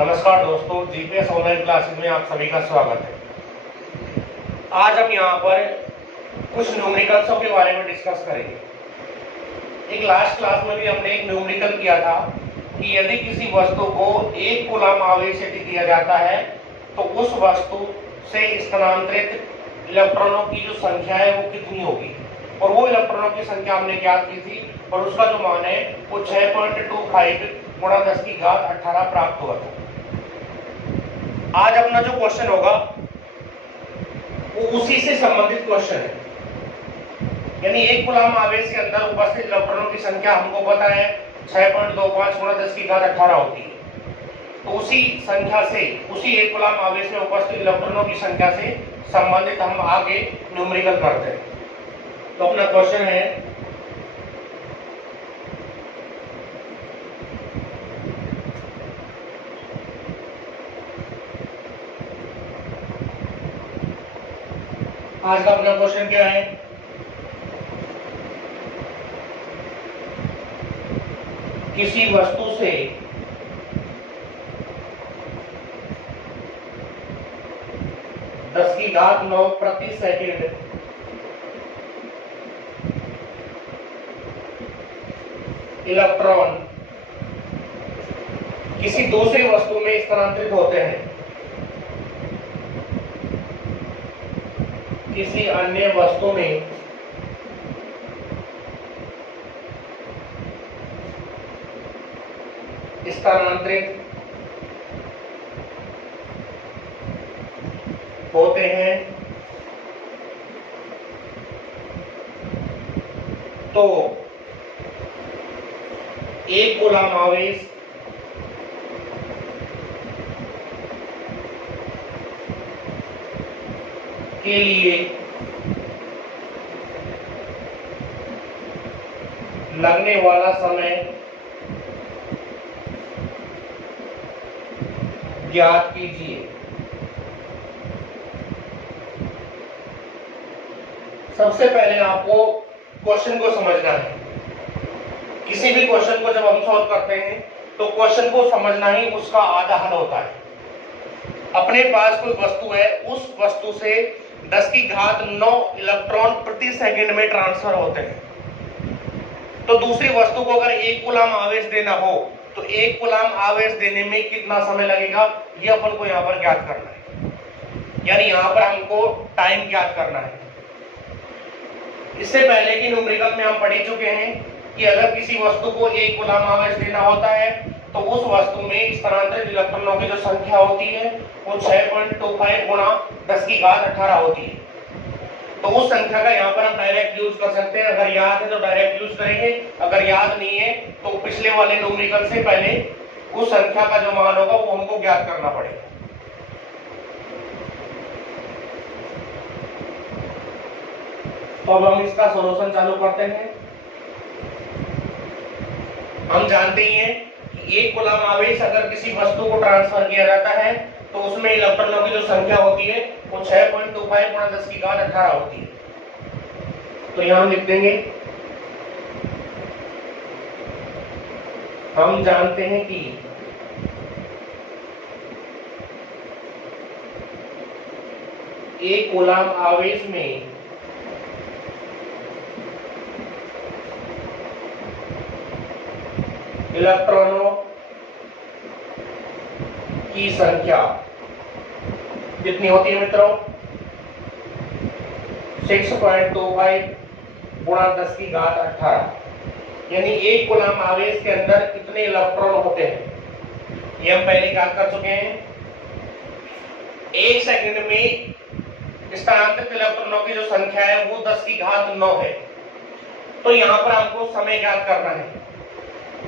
नमस्कार दोस्तों, GPS online classes में आप सभी का स्वागत है। आज हम यहाँ पर कुछ न्यूमेरिकल्सों के बारे में डिस्कस करेंगे। एक लास्ट क्लास में भी हमने एक न्यूमेरिकल किया था कि यदि किसी वस्तु को 1 कूलम आवेश यदि दिया जाता है तो उस वस्तु से स्थानांतरित इलेक्ट्रॉनों की जो संख्या है वो कितनी होगी, और वो इलेक्ट्रॉनों की संख्या हमने ज्ञात की थी और उसका जो मान है वो 6.25 गुणा 10 की घात 18 प्राप्त हुआ था। आज अपना जो क्वेश्चन होगा वो उसी से संबंधित क्वेश्चन है, यानी 1 कूलम आवेश के अंदर उपस्थित इलेक्ट्रॉनों की संख्या हमको पता है 6.25 गुणा 10 की घात 18 होती है। तो उसी संख्या से, उसी 1 कूलम आवेश में उपस्थित इलेक्ट्रॉनों की संख्या से संबंधित हम आगे न्यूमेरिकल करते हैं। तो अपना क्वेश्चन है आज का अपना क्वेश्चन क्या है, किसी वस्तु से दस की घात 9 प्रति सेकंड इलेक्ट्रॉन किसी दूसरी वस्तु में स्थानांतरित होते हैं, किसी अन्य वस्तु में स्थानांतरित होते हैं, तो 1 कूलम आवेश के लिए लगने वाला समय ज्ञात कीजिए। सबसे पहले आपको क्वेश्चन को समझना है। किसी भी क्वेश्चन को जब हम सॉल्व करते हैं तो क्वेश्चन को समझना ही उसका आधा हल होता है। अपने पास कोई वस्तु है, उस वस्तु से 10 की घात 9 इलेक्ट्रॉन प्रति सेकंड में ट्रांसफर होते हैं। तो दूसरी वस्तु को अगर 1 कूलम आवेश देना हो तो 1 कूलम आवेश देने में कितना समय लगेगा, ये अपन को यहाँ पर ज्ञात करना है, यानी यहाँ पर हमको टाइम ज्ञात करना है। इससे पहले की न्यूमेरिकल में हम पढ़ चुके हैं कि अगर किसी वस्तु को 1 कूलम आवेश देना होता है तो उस वस्तु में स्थानांतरित इलेक्ट्रॉनों की जो संख्या होती है वो 6.25 गुणा 10 की घात 18 होती है। तो उस संख्या का यहाँ पर हम डायरेक्ट यूज कर सकते हैं। अगर याद है तो डायरेक्ट यूज करेंगे, अगर याद नहीं है तो पिछले वाले न्यूमेरिकल से पहले उस संख्या का जो मान होगा वो हमको ज्ञात करना पड़ेगा। तो अब हम इसका सॉल्यूशन चालू करते हैं। हम जानते ही हैं कि 1 कूलम आवेश अगर किसी वस्तु को ट्रांसफर किया जाता है तो उसमें इलेक्ट्रॉनों की जो संख्या होती है वो 6.25 गुणा 10 की घात 18 होती है। तो यहां हम लिख देंगे, हम जानते हैं कि एक कूलम आवेश में इलेक्ट्रॉनों की संख्या कितनी होती है मित्रों, 6.25 गुणा 10 की घात 18, यानी 1 कूलम आवेश के अंदर कितने इलेक्ट्रॉन होते हैं ये हम पहले याद कर चुके हैं। 1 सेकंड में स्थानांतरित इलेक्ट्रॉनों की जो संख्या है वो 10 की घात 9 है। तो यहां पर हमको समय ज्ञात करना है।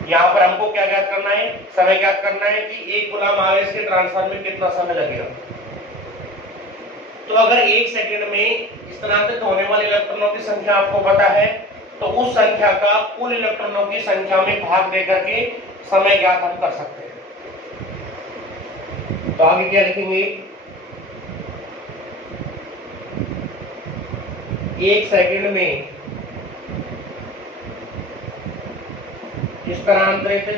यहाँ पर हमको क्या ज्ञात करना है, समय ज्ञात करना है कि 1 कूलम आवेश के ट्रांसफर में कितना समय लगेगा। तो अगर 1 सेकंड में स्थानांतरित होने वाले इलेक्ट्रॉनों की संख्या आपको पता है तो उस संख्या का कुल इलेक्ट्रॉनों की संख्या में भाग देकर के समय ज्ञात हम कर सकते हैं। तो आगे क्या लिखेंगे, 1 सेकंड में स्थानांतरित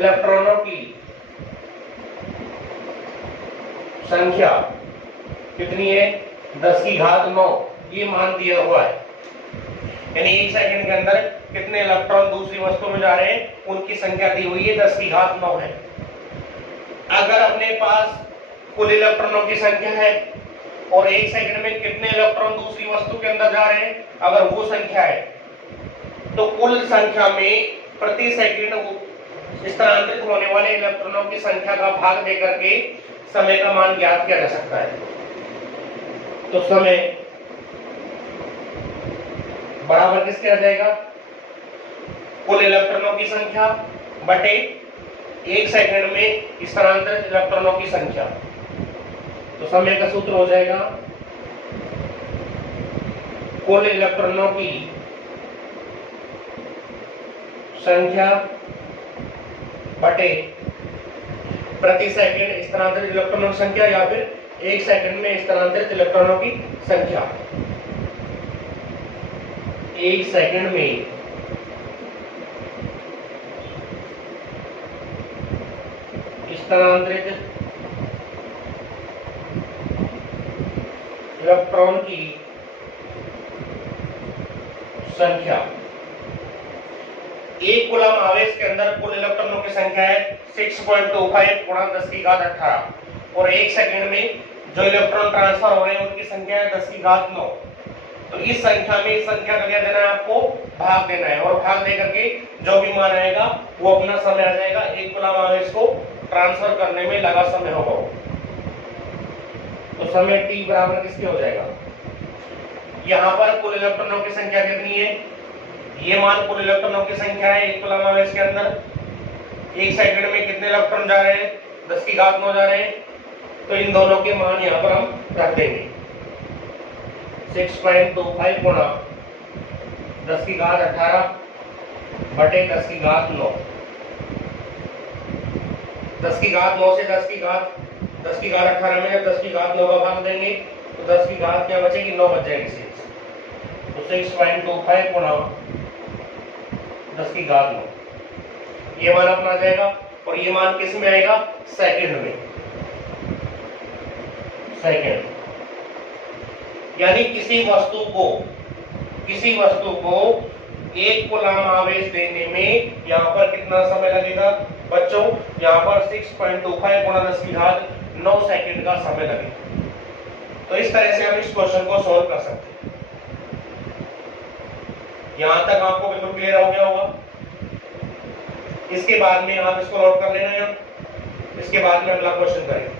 इलेक्ट्रॉनों की संख्या कितनी है, 10⁹ ये मान दिया हुआ है। यानी 1 सेकंड के अंदर कितने इलेक्ट्रॉन दूसरी वस्तु में जा रहे हैं उनकी संख्या दी हुई है 10⁹ है। अगर अपने पास कुल इलेक्ट्रॉनों की संख्या है और 1 सेकंड में कितने इलेक्ट्रॉन दूसरी वस्तु के अंदर जा रहे हैं, अगर वो संख्या है तो कुल संख्या में प्रति सेकंड स्थानांतरित होने वाले इलेक्ट्रॉनों की संख्या का भाग देकर के समय का मान ज्ञात किया जा सकता है। तो समय बराबर किसके आ जाएगा, कुल इलेक्ट्रॉनों की संख्या बटे 1 सेकंड में स्थानांतरित इलेक्ट्रॉनों की संख्या। तो समय का सूत्र हो जाएगा कुल इलेक्ट्रॉनों की संख्या बटे प्रति सेकंड स्थानांतरित इलेक्ट्रॉनों की संख्या या फिर 1 सेकंड में स्थानांतरित इलेक्ट्रॉनों की संख्या। 1 सेकंड में स्थानांतरित इलेक्ट्रॉन की संख्या। एक कूलम आवेश के अंदर कुल इलेक्ट्रॉनों की संख्या है 6.25 गुणा 10⁹ और 1 सेकंड में जो इलेक्ट्रॉन ट्रांसफर हो रहे हैं उनकी संख्या है 10⁹। तो इस संख्या में इस संख्या का क्या देना है, आपको भाग देना है और भाग देकर के जो भी मान आएगा वो अपना समय आ जाएगा। एक कूलम आवेश को ट्रांसफर करने में लगा समय होगा। तो समय t बराबर किसके हो जाएगा, यहाँ पर कुल इलेक्ट्रॉनों की संख्या कितनी है, ये मान कुल इलेक्ट्रॉनों की संख्या है एक कूलम आवेश के अंदर। 1 सेकंड में कितने इलेक्ट्रॉन जा रहे हैं, 10⁹ जा रहे हैं। तो इन दोनों के मान यहाँ पर हम रख देंगे 6.25 गुणा 10⁻18 बटे 10⁹ 10⁻9 से 10⁻18 में जब 10⁻9 का भाग देंगे तो 10⁻ क्या बचेगी, 9 बच जाएगी शेष। तो 6.25 गुणा 10⁻9 ये मान अपना आ जाएगा और ये मान किस में आएगा, सेकंड में। सेकंड यानी किसी वस्तु को एक कूलम आवेश देने में यहाँ पर कितना समय लगेगा बच्चों, यहाँ पर 6.25 गुणा 10⁻9 सेकंड का समय लगेगा। तो इस तरह से हम इस क्वेश्चन को सॉल्व कर सकते हैं। यहां तक आपको बिल्कुल क्लियर हो गया होगा। इसके बाद में आप इसको नोट कर लेना है, इसके बाद में अगला क्वेश्चन करेंगे।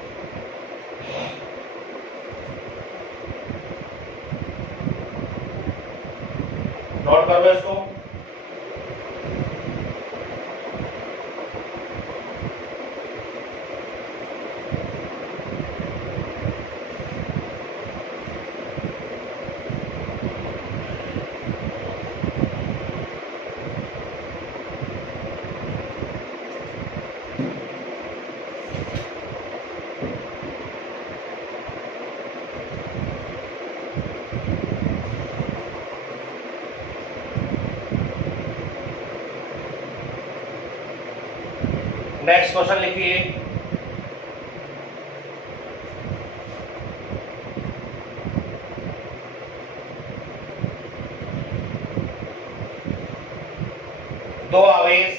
नोट कर लो इसको। नेक्स्ट क्वेश्चन लिखिए। दो आवेश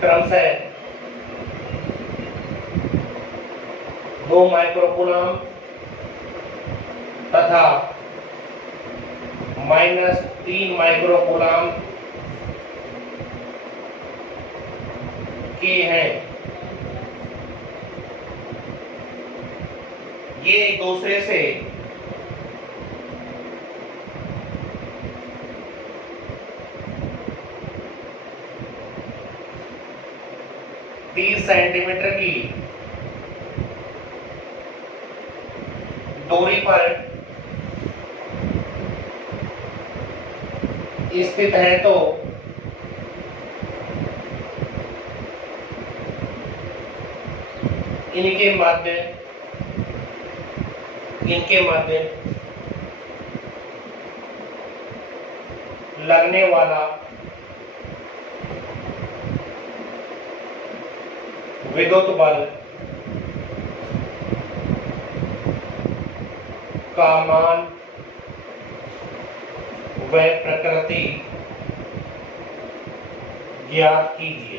क्रमशः 2 माइक्रोकूलम तथा -3 माइक्रोकूलम के हैं। ये एक दूसरे से सेंटीमीटर की दूरी पर स्थित है तो इनके मध्य इनके मध्य लगने वाला विद्युत बल का मान व प्रकृति ज्ञात कीजिए।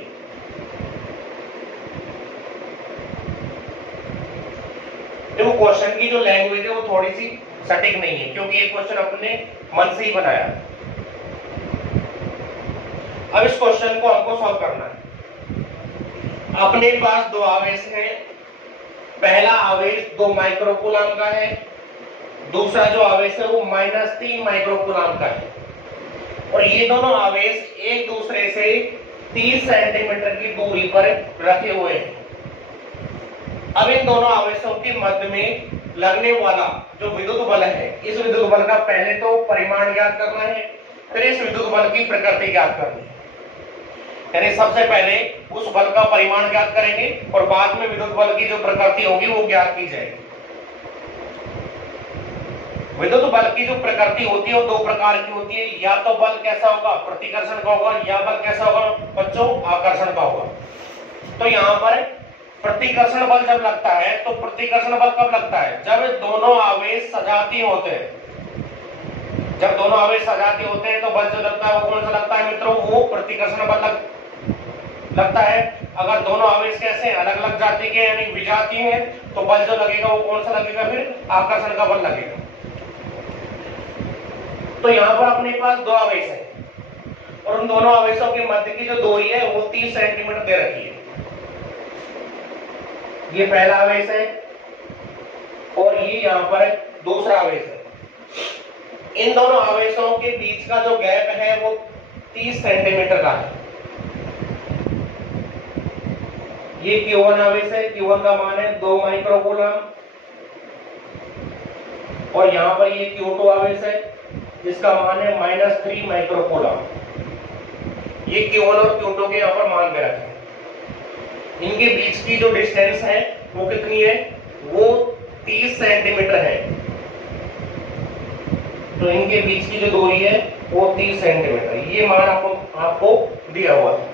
देखो क्वेश्चन की जो लैंग्वेज है वो थोड़ी सी सटीक नहीं है, क्योंकि ये क्वेश्चन अपने मन से ही बनाया। अब इस क्वेश्चन को हमको सॉल्व करना है। अपने पास दो आवेश हैं। पहला आवेश 2 माइक्रोकूलम का है, दूसरा जो आवेश है वो -3 माइक्रोकूलम का है, और ये दोनों आवेश एक दूसरे से 30 सेंटीमीटर की दूरी पर रखे हुए हैं। अब इन दोनों आवेशों के मध्य में लगने वाला जो विद्युत बल है, इस विद्युत बल का पहले तो परिमाण ज्ञात करना है, फिर इस विद्युत बल की प्रकृति ज्ञात करनी है। यानी सबसे पहले उस बल का परिमाण ज्ञात करेंगे और बाद में विद्युत बल की जो प्रकृति होगी वो ज्ञात की जाएगी। विद्युत बल की जो प्रकृति होती है वो 2 प्रकार की होती है। या तो बल कैसा होगा, प्रतिकर्षण का होगा, या बल कैसा होगा बच्चों, आकर्षण का होगा। तो यहाँ पर प्रतिकर्षण बल जब लगता है तो प्रतिकर्षण बल कब लगता है, जब दोनों आवेश सजातीय होते हैं। जब दोनों आवेश सजातीय होते हैं तो बल जो लगता है वो कौन सा लगता है मित्रों, वो प्रतिकर्षण बल लगता है। अगर दोनों आवेश कैसे हैं, अलग अलग जाति के यानी विजातीय हैं, तो बल जो लगेगा वो कौन सा लगेगा, फिर आकर्षण का बल लगेगा। तो यहाँ पर अपने पास 2 आवेश हैं और उन दोनों आवेशों के मध्य की जो दूरी है वो 30 सेंटीमीटर दे रखी है। ये पहला आवेश है और ये यहाँ पर दूसरा आवेश है। इन दोनों आवेशों के बीच का जो गैप है वो 30 सेंटीमीटर का है। ये Q1 आवेश है, Q1 का मान है 2 माइक्रोकूलम, और यहाँ पर ये Q2 आवेश है जिसका मान है -3 माइक्रोकूलम। ये Q1 और Q2 के यहाँ पर मान दे रखे हैं। इनके बीच की जो डिस्टेंस है वो कितनी है, वो 30 सेंटीमीटर है। तो इनके बीच की जो दूरी है वो 30 सेंटीमीटर, ये मान आपको दिया हुआ है।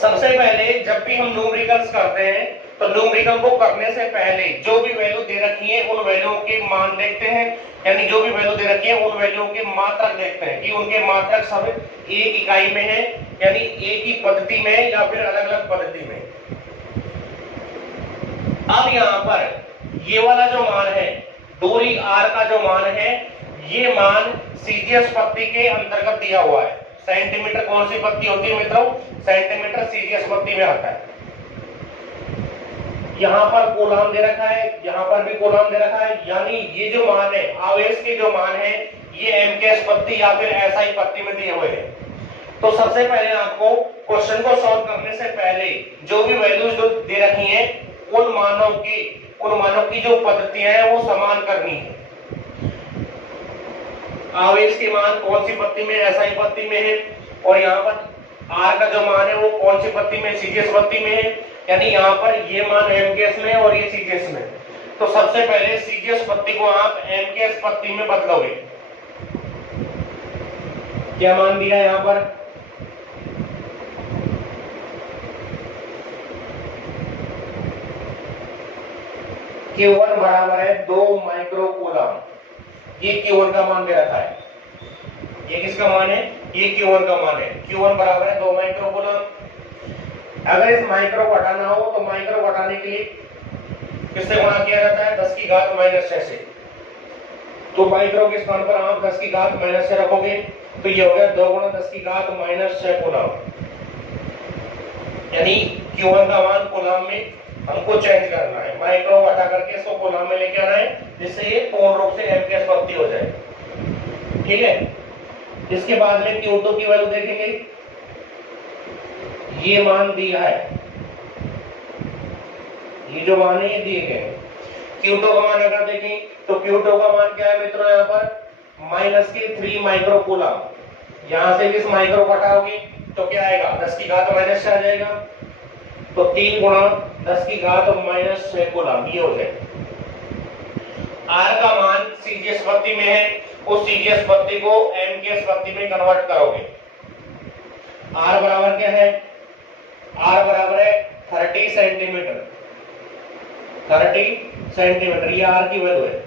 सबसे पहले जब भी हम न्यूमेरिकल्स करते हैं तो न्यूमेरिकल को करने से पहले जो भी वैल्यू दे रखी है उन वैल्यूओं के मान देखते हैं, यानी जो भी वैल्यू दे रखी है उन वैल्यूओं के मात्रक देखते हैं कि उनके मात्रक सब एक इकाई में है, यानी एक ही पद्धति में या फिर अलग अलग पद्धति में। अब यहाँ पर ये वाला जो मान है, दूरी r का जो मान है, ये मान सीजीएस पद्धति के अंतर्गत दिया हुआ है। सेंटीमीटर कौन सी पद्धति होती है मित्रों, सेंटीमीटर सीजीएस पद्धति में आता है। यहाँ पर कूलम दे रखा है, यहाँ पर भी कूलम दे रखा है, यानी ये जो मान है, आवेश के जो मान है, ये एमकेएस पद्धति या फिर एसआई पद्धति में दिए हुए हैं। तो सबसे पहले आपको क्वेश्चन को सॉल्व करने से पहले जो भी वैल्यूज जो दे रखी हैं उन मानों की जो पद्धतियां हैं वो समान करनी है। आवेश के मान कौन सी पद्धति में, एसआई पद्धति में है, और यहाँ पर आर का जो मान है वो कौन सी पद्धति में, सीजीएस पद्धति में है। यानी यहाँ पर ये मान एमकेएस में और ये सीजीएस में। तो सबसे पहले सीजीएस पद्धति को आप एमकेएस पद्धति में बदलोगे। क्या मान दिया है यहाँ पर, Q1 बराबर है 2 माइक्रोकूलम। ये Q1 का मान दे रखा है। ये किसका मान है, ये Q1 का मान है। Q1 बराबर है 2 माइक्रोकूलम। अगर इस माइक्रो को हटाना हो तो माइक्रो को हटाने के लिए किससे गुणा किया जाता है, 10 की घात -6 से। तो माइक्रो के स्थान पर आप 10 की घात -6 रखोगे तो ये हो गया 2 × 10 की घात -6 कूलम। यानी Q1 का मान कूलम में हमको चेंज करना है, माइक्रो हटा करके इसको कूलम में लेके आना है, जिससे ये पूर्ण रूप से एमकेएस पद्धति हो जाए। ठीक है, इसके बाद में Q2 की वैल्यू देखेंगे। ये मान दिया है, ये जो मान है ये दिए गए। Q2 का मान अगर देखें तो Q2 का मान क्या है मित्रों, यहाँ पर -3 माइक्रोकूलम। यहां से इस माइक्रो को हटाओगे तो क्या आएगा, 10 की घात -6 आ जाएगा। तो 3 × 10 की घात -6 कूलम ये हो जाए। आर का मान सीजीएस पत्ती में है, उस सीजीएस पत्ती को एमकेएस पत्ती में कन्वर्ट करोगे। आर बराबर क्या है? आर बराबर है 30 सेंटीमीटर। 30 सेंटीमीटर ये आर की वैल्यू है।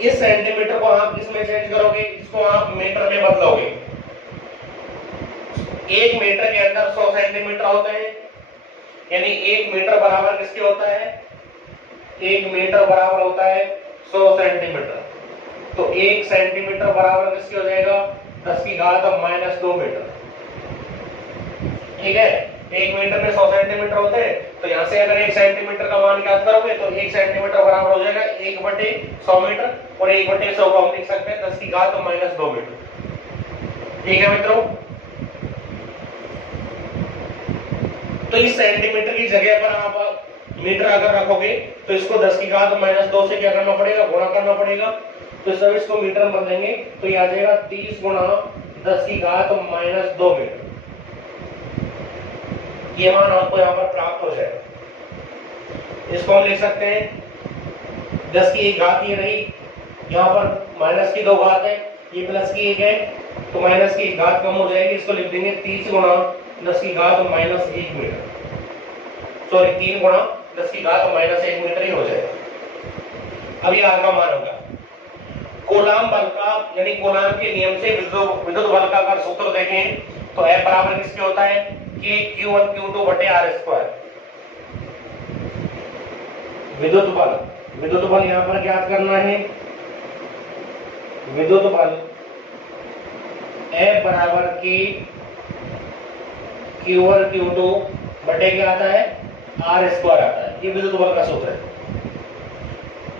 इस सेंटीमीटर को आप किसमें चेंज करोगे? इसको आप मीटर में बदलोगे। 1 मीटर के अंदर 100 सेंटीमीटर होते हैं, यानी 1 मीटर बराबर किसके होता है? 1 मीटर बराबर होता है 100 सेंटीमीटर। तो 1 सेंटीमीटर बराबर किसके हो जाएगा? 10 की घात -2 मीटर। ठीक है, 1 मीटर में 100 सेंटीमीटर होते हैं, तो यहां से अगर 1 सेंटीमीटर का मान ज्ञात करोगे तो 1 सेंटीमीटर बराबर हो जाएगा 1/100 मीटर, और 1/100 को हम लिख सकते हैं 10 की घात -2 मीटर। ठीक है मित्रों, तो इस सेंटीमीटर की जगह पर आप मीटर अगर रखोगे तो इसको 10 की घात -2 से क्या करना पड़ेगा? गुणा करना पड़ेगा। तो सब इसको मीटर में बदलेंगे तो ये आ जाएगा 30 गुणा 10 की घात -2 मीटर। ये मान आपको यहाँ पर प्राप्त हो जाएगा। इसको हम लिख सकते हैं 10 की 1 घात ये रही, यहाँ पर माइनस की 2 घात है, ये प्लस की 1 है, तो माइनस की 1 घात कम हो जाएगी। इसको लिख देंगे 30 गुणा 10 की घात -1 मीटर। सॉरी 3 गुणा 10 की घात -1 मीटर ही हो जाएगा। अभी आगे का मान होगा कूलाम बल का, यानी कूलाम के नियम से विद्युत बल का अगर सूत्र देखें तो F बराबर किसके होता है? कि Q1 Q2 बटे R स्क्वायर। विद्युत बल यहां पर ज्ञात करना है। विद्युत बल F बराबर की Q1 Q2 बटे क्या आता है? R स्क्वायर आता है। ये विद्युत बल का सूत्र है।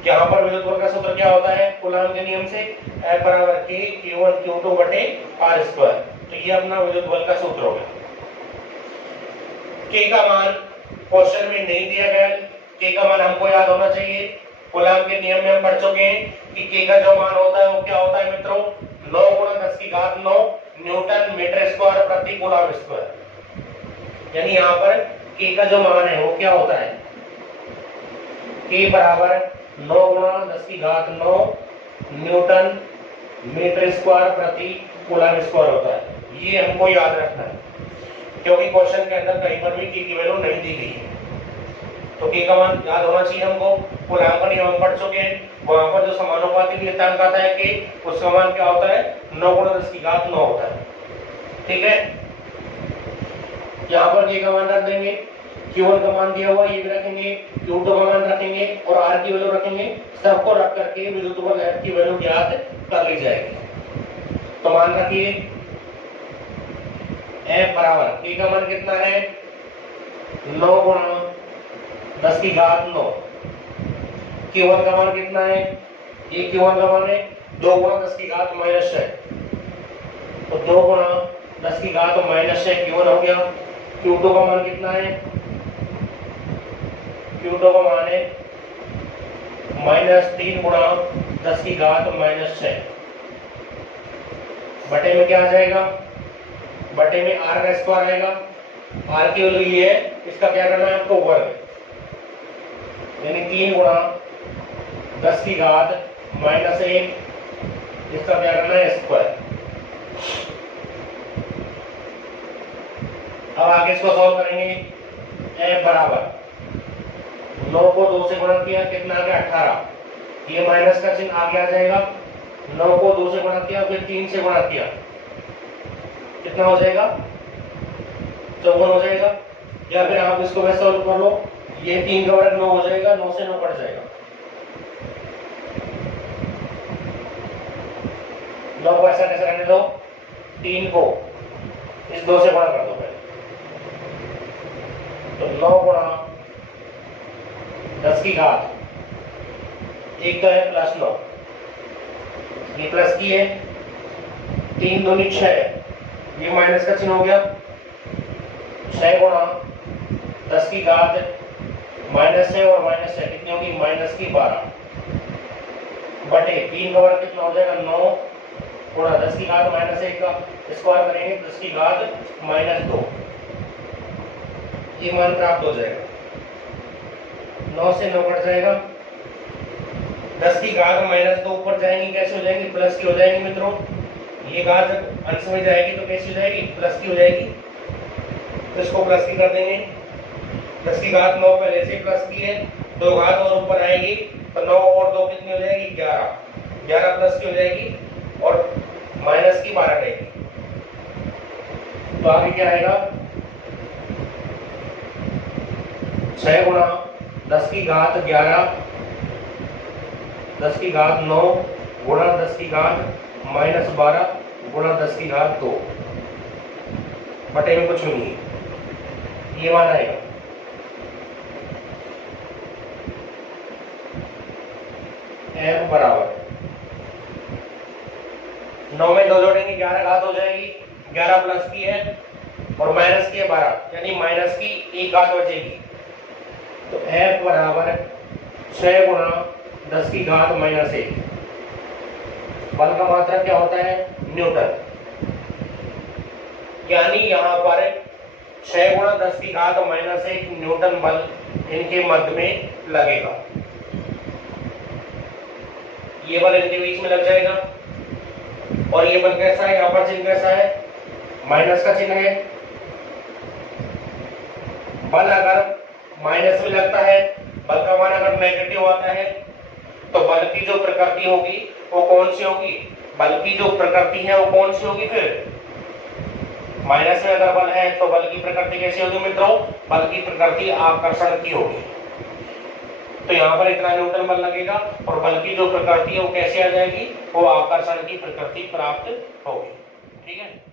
यहाँ पर विद्युत बल का सूत्र क्या होता है? कूलाम के नियम से F बराबर की Q1 Q2 बटे R स्क्वायर। तो ये अपना विद्युत बल का सूत्र हो गया। K का मान क्वेश्चन में नहीं दिया गया। K का मान हमको याद होना चाहिए। कूलाम के नियम में हम पढ़ चुके हैं कि K का जो मान होता है वो क्या होता है मित्रों? 9 गुणा 10 की घात 9 न्यूटन मीटर स्क्वायर प्रति कूलाम स्क्वायर। यानी यहाँ पर K का जो मान है वो क्या होता है? K बराबर 9 गुणा 10 की घात 9 न्यूटन मीटर स्क्वायर प्रति कूलम स्क्वायर होता है। ये हमको याद रखना है, क्योंकि क्वेश्चन के अंदर कहीं पर भी K की वैल्यू नहीं दी गई है। तो K का मान याद होना चाहिए हमको। कूलम का नियम पढ़ चुके हैं, वहां पर जो समानुपाती नियतांक आता है K, उसका मान क्या होता है? 9 गुणा 10 की घात 9 होता है। ठीक है, यहाँ पर K का मान रख देंगे, Q1 का मान दिया हुआ ये भी रखेंगे, Q2 का मान रखेंगे और R की वैल्यू रखेंगे। सबको रख करके विद्युत बल F की वैल्यू ज्ञात कर ली जाएगी। तो मान रखिए F बराबर K का मान कितना है? 9 गुणा 10 की घात 9। Q1 का मान कितना है? ये Q1 का मान है 2 गुणा 10 की घात -6। तो 2 गुणा 10 की घात -6 Q1 हो गया। Q2 का मान कितना है? Q2 का मान है -3 गुणा 10 की घात -6 बटे में क्या आ जाएगा? बटे में R का स्क्वायर आएगा। R की वैल्यू ये है, इसका क्या करना है आपको? वर्ग, यानी 3 गुणा 10 की घात -1, इसका क्या करना है? स्क्वायर। अब आगे इसको सॉल्व करेंगे। F बराबर 9 को 2 से गुणा किया, कितना आ गया? 18। ये माइनस का चिन्ह आगे आ जाएगा। 9 को 2 से गुणा किया, फिर 3 से गुणा किया, कितना हो जाएगा? 54 हो जाएगा। या फिर आप इसको वैसे सॉल्व कर लो, ये 3 का वर्ग 9 हो जाएगा, 9 से 9 कट जाएगा। 9 को ऐसा कैसे रहने दो, 3 को इस 2 से गुणा कर दो पहले। तो 9 गुणा 10 की घात, एक तो है +9, ये प्लस की है, 3 दूनी 6, ये माइनस का चिन्ह हो गया। 6 गुणा 10 की घात -6 और -6 कितनी होगी? -12 बटे 3 का वर्ग कितना हो जाएगा? 9 गुणा 10 की घात -1 का स्क्वायर करेंगे 10 की घात -2, ये मान प्राप्त हो जाएगा। 9 से 9 कट जाएगा, 10 की घात -2 ऊपर जाएंगी, कैसे हो जाएंगी? प्लस की हो जाएंगी मित्रों। ये घात जब अंश में जाएगी तो कैसी हो जाएगी? प्लस की हो जाएगी। तो इसको प्लस की कर देंगे। 10 की घात 9 पहले से प्लस की है, 2 घात और ऊपर आएगी तो 9 और 2 कितनी हो जाएगी? 11। 11 प्लस की हो जाएगी और माइनस की 12 रहेगी। तो आगे क्या आएगा? 6 गुणा 10 की घात 11, 10 की घात 9 गुणा 10 की घात -12 गुणा 10 की घात 2 बटे में कुछ नहीं है, ये मान आएगा। f बराबर 9 में 2 जोड़ेंगे 11 घात हो जाएगी, 11 प्लस की है और माइनस की है 12, यानी माइनस की 1 घात बचेगी। तो f बराबर 6 गुणा 10 की घात -1। बल का मात्रक क्या होता है? न्यूटन। यानी यहां पर 6 गुणा 10 की घात -1 न्यूटन बल इनके मध्य में लगेगा। ये बल इनके बीच में लग जाएगा और ये बल कैसा है? यहां पर चिन्ह कैसा है? माइनस का चिन्ह है। बल अगर माइनस में लगता है, बल का मान अगर नेगेटिव आता है, तो बल की जो प्रकृति होगी वो कौन सी होगी? बल की जो प्रकृति है वो कौन सी होगी? फिर माइनस में अगर बल है तो बल की प्रकृति कैसी होगी मित्रों? बल की प्रकृति आकर्षण की होगी। तो यहाँ पर इतना न्यूटन बल लगेगा और बल की जो प्रकृति है वो कैसे आ जाएगी? वो आकर्षण की प्रकृति प्राप्त होगी। ठीक है।